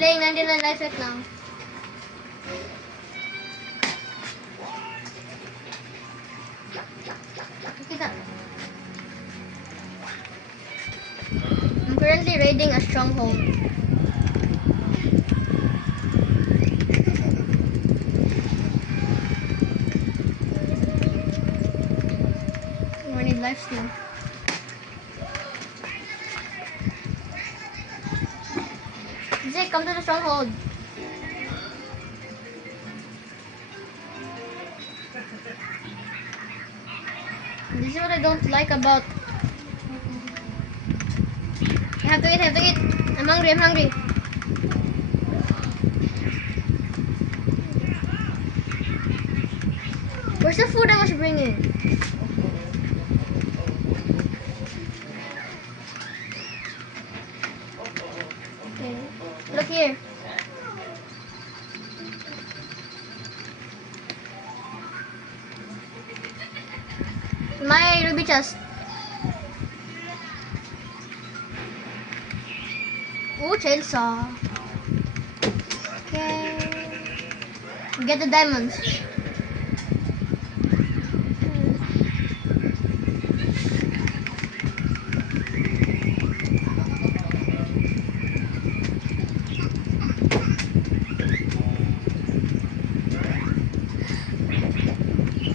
playing 99 lives right now. Kita. I'm currently raiding a stronghold. I need life steal. Zeke, come to the stronghold. This is what I don't like about. I have to eat, I'm hungry. Where's the food I was bringing? Okay, look here. My ruby chest. Ooh, chainsaw. Okay. Get the diamonds.